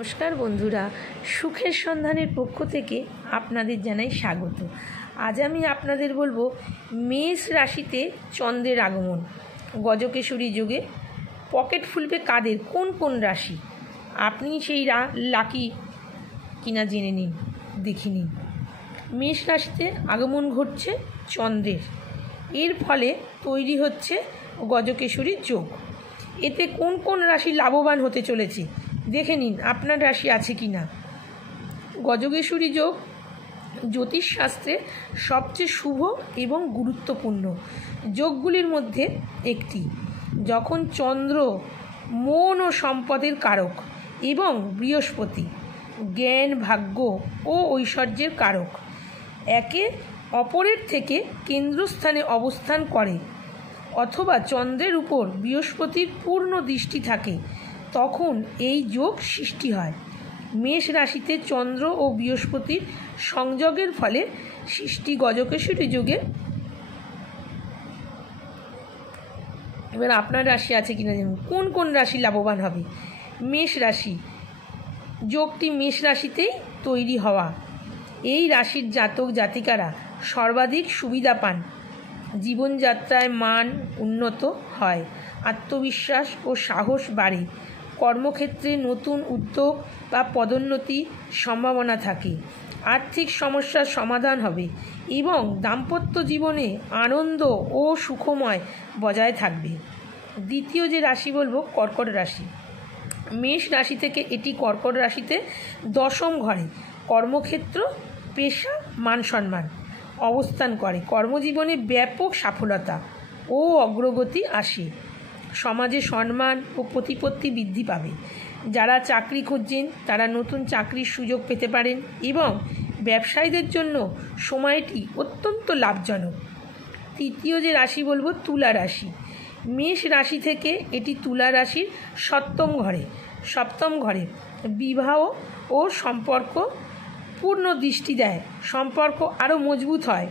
নমস্কার বন্ধুরা, সুখের সন্ধানের পক্ষ থেকে আপনাদের জানাই স্বাগত। আজ আমি আপনাদের বলবো মেষ রাশিতে চন্দ্রের আগমন, গজকেশরী যোগে পকেট ফুলবে কাদের, কোন কোন রাশি। আপনি সেই লাকি কিনা জেনে নিন, দেখে নিন। মেষ রাশিতে আগমন ঘটছে চন্দ্রের, এর ফলে তৈরি হচ্ছে গজকেশরী যোগ। এতে কোন কোন রাশি লাভবান হতে চলেছে দেখে নিন, আপনার রাশি আছে কি না। গজকেশরী যোগ জ্যোতিষশাস্ত্রে সবচেয়ে শুভ এবং গুরুত্বপূর্ণ যোগগুলির মধ্যে একটি। যখন চন্দ্র মন ও সম্পদের কারক এবং বৃহস্পতি জ্ঞান, ভাগ্য ও ঐশ্বর্যের কারক একে অপরের থেকে কেন্দ্রস্থানে অবস্থান করে, অথবা চন্দ্রের উপর বৃহস্পতির পূর্ণ দৃষ্টি থাকে, তখন এই যোগ সৃষ্টি হয়। মেষ রাশিতে চন্দ্র ও বৃহস্পতির সংযোগের ফলে সৃষ্টি গজকেশরী যোগে। এবার আপনার রাশি আছে কিনা জানুন। কোন কোন রাশি লাভবান হবে। মেষ রাশি যোগটি মেষ রাশিতেই তৈরি হওয়া, এই রাশির জাতক জাতিকারা সর্বাধিক সুবিধা পান, জীবনযাত্রায় মান উন্নত হয়, আত্মবিশ্বাস ও সাহস বাড়ে, কর্মক্ষেত্রে নতুন উদ্যোগ বা পদোন্নতি সম্ভাবনা থাকে, আর্থিক সমস্যার সমাধান হবে এবং দাম্পত্য জীবনে আনন্দ ও সুখময় বজায় থাকবে। দ্বিতীয় যে রাশি বলবো কর্কট রাশি। মেষ রাশি থেকে এটি কর্কট রাশিতে দশম ঘরে কর্মক্ষেত্র, পেশা, মান সম্মান অবস্থান করে। কর্মজীবনে ব্যাপক সফলতা ও অগ্রগতি আসে, সমাজে সম্মান ও প্রতিপত্তি বৃদ্ধি পাবে। যারা চাকরি খুঁজছেন তারা নতুন চাকরির সুযোগ পেতে পারেন এবং ব্যবসায়ীদের জন্য সময়টি অত্যন্ত লাভজনক। তৃতীয় যে রাশি বলবো তুলা রাশি। মেষ রাশি থেকে এটি তুলা রাশির সপ্তম ঘরে বিবাহ ও সম্পর্ক পূর্ণ দৃষ্টি দেয়, সম্পর্ক আরও মজবুত হয়,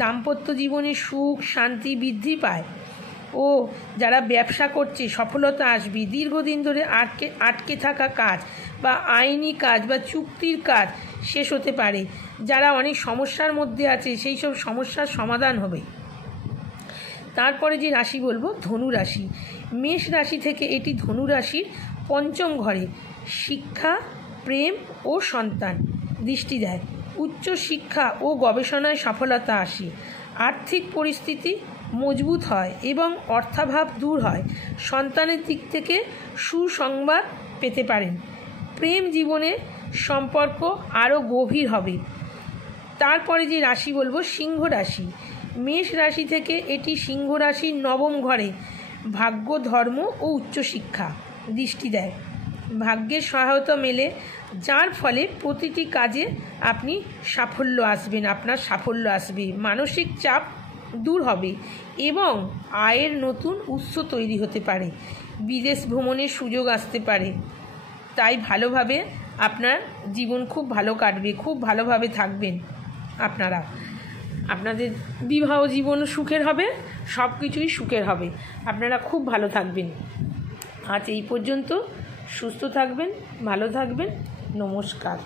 দাম্পত্য জীবনে সুখ শান্তি বৃদ্ধি পায় ও যারা ব্যবসা করছে সফলতা আসবে। দীর্ঘদিন ধরে আটকে থাকা কাজ বা আইনি কাজ বা চুক্তির কাজ শেষ হতে পারে। যারা অনেক সমস্যার মধ্যে আছে সেই সব সমস্যার সমাধান হবে। তারপরে যে রাশি বলবো ধনু রাশি। মেষ রাশি থেকে এটি ধনু রাশির পঞ্চম ঘরে শিক্ষা, প্রেম ও সন্তান দৃষ্টি দেয়, উচ্চ শিক্ষা ও গবেষণায় সফলতা আসে, আর্থিক পরিস্থিতি মজবুত হয় এবং অর্থাভাব দূর হয়। সন্তানের দিক থেকে সুসংবাদ পেতে পারেন, প্রেম জীবনে সম্পর্ক আরও গভীর হবে। তারপরে যে রাশি বলবো সিংহ রাশি। মেষ রাশি থেকে এটি সিংহ রাশির নবম ঘরে ভাগ্য, ধর্ম ও উচ্চশিক্ষা দৃষ্টি দেয়, ভাগ্যের সহায়তা মেলে, যার ফলে প্রতিটি কাজে আপনার সাফল্য আসবে, মানসিক চাপ দূর হবে এবং আয়ের নতুন উৎস তৈরি হতে পারে, বিদেশ ভ্রমণের সুযোগ আসতে পারে। তাই ভালোভাবে আপনার জীবন খুব ভালো কাটবে, খুব ভালোভাবে থাকবেন আপনাদের বিবাহ জীবন সুখের হবে, সব কিছুই সুখের হবে, আপনারা খুব ভালো থাকবেন। আজ এই পর্যন্ত, সুস্থ থাকবেন, ভালো থাকবেন, নমস্কার।